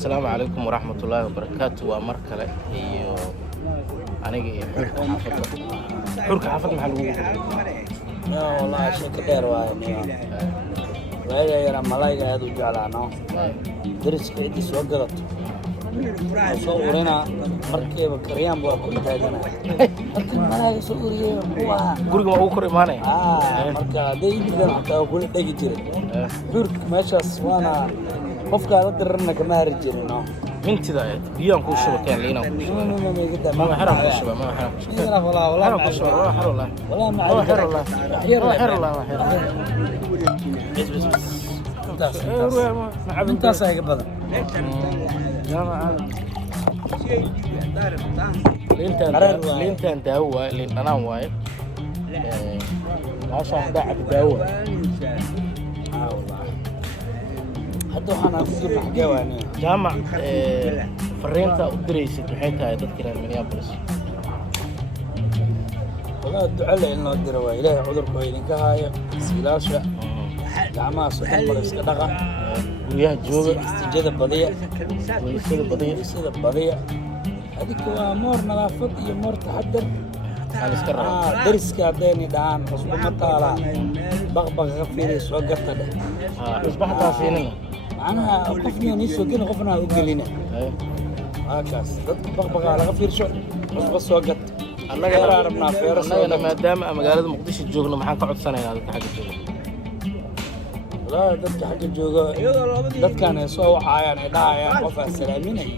السلام عليكم ورحمة الله وبركاته ومركلة iyo aniga iyo xurka xafad maxaa lagu والله شيء كبير وايد وهي ملايقة هذا وجعلانه درس كعدي سوى قلط صورنا مركب كريم وكل تاجنا مركب ملايقة سورية guriga waa ugu kor imaanay مركب دي جدا حتى أقول دقي جري حرك ماشى وانا qofka la dirna kama harjirino mintida ay biyaan ku shubakeen leena ku shubakeen ma xaram ku shubaa ma xaram ku shubaa wala ku shubaa wala xaram la wala xaram la xaram la intaas ay badan lintan daawa lin dhanaan waaye maasha dacab daawa hadda waxaan ku xageewaani jaamac fariinta u diraysid maxay tahay dadka reer Minneapolis wala ducada in loo diro waa ilaahay cudurkooda idinka haayo silaasha gacmaha suxan mar iska dhaqa guryaha jooga istijada badiya adika waa moor nadaafad iyo moor taxadar aan iska rabaa dariska haddayni dhahaan cusbo ma taalaa baqbaqa ka fiiriya soo garta dheh cusbaxdaa siinina macnaha qofna nii soo gelin qofna u gelina halkaas dadka baqbaqaa laga fiirsho cusbo soo gat annaga rabnaa feero annagana maadaama magaalada muqdisho joogno maxaan ka codsanaynaa dadka xagga jooga walaa dadka xagga jooga dadkan ay soo wacaayaan ay dhahayaan qofaa salaaminaya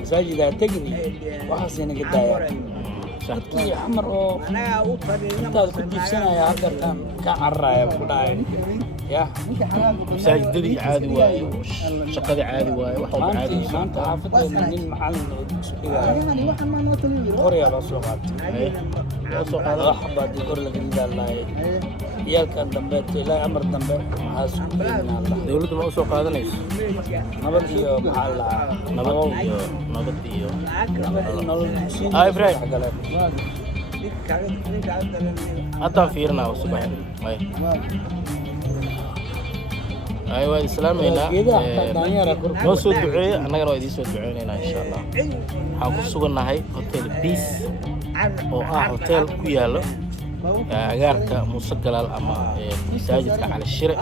masaajidaa tegin waxaasay naga daayaan dadkii xamar oo intaad ku jiifsanaya halkartaan ka cararaya ku dhahay ya masaajidadii caadi waaye shaqadii caadi waaye wax walba caadi maanta xaafadeena nin macallin oo dugsi dhigaya qoryaa loo soo qaatay loo soo qaada wax baadii kor laga ridaa lahay ciyaalkan dambe ilaa amar dambe maxaa isku keenaa allah dawladda ma u soo qaadanayso nabad iyo maxaa lahaa nabad iyo nolol Ibrahim haddaan fiirinaa subaxin ay waa islaamaynaa noo soo duceeya annagana waa idiin soo duceynaynaa insha allah waxaan ku sugannahay hotel Peace oo ah hotel ku yaalo agaarka Muuse Galaal ama masaajidka Cali Shire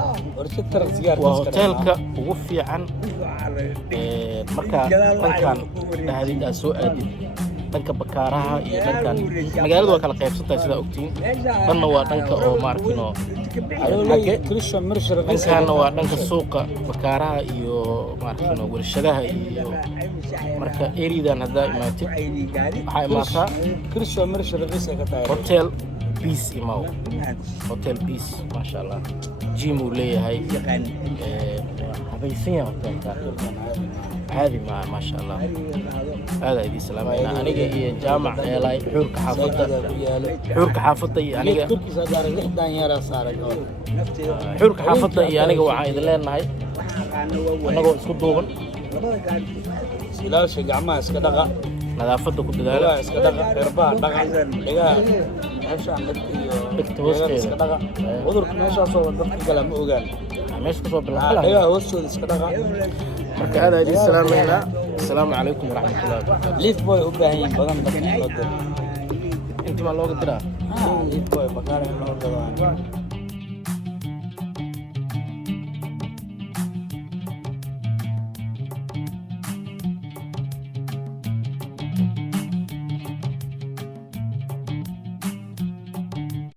waa hotelka ugu fiican marka dhankan dhahdid aad soo aadid dhanka bakaaraha iyo dhankan magaaladu waa kala qaybsantahay sidaa ogtiin dhanna waa dhanka oo maarkino dhankaana waa dhanka suuqa bakaaraha iyo maarkino warshadaha iyo marka eridan haddaa imaatid waxaa imaataa hotel Peace imaw hotel Peace masha Allah gym uu leeyahay habaysan yahay hotelka عادي ما شاء الله هذا يدي سلامينا أنيقة هي جامع لاي حورك حافظة أنيقة حورك حافظة أنيقة وعايد لنا هاي أنيقة اسكت دوغن سلاش جامع اسكدقة نظافته كنت دايرة اسكدقة إرباع دقة لقاها هالشي عندك اسكدقة وذرك ماشي صوب ضدك كلام أوغان ماشي صوب بالحلقة لقاها وصول اسكدقة marka aad ayay salaamayna assalaamu calaykum waraxmatullaahi wabarakaatuh liif boy u baahan yihiin badan dadka loo diro intii ma looga diraa liif boy bakaar loo diro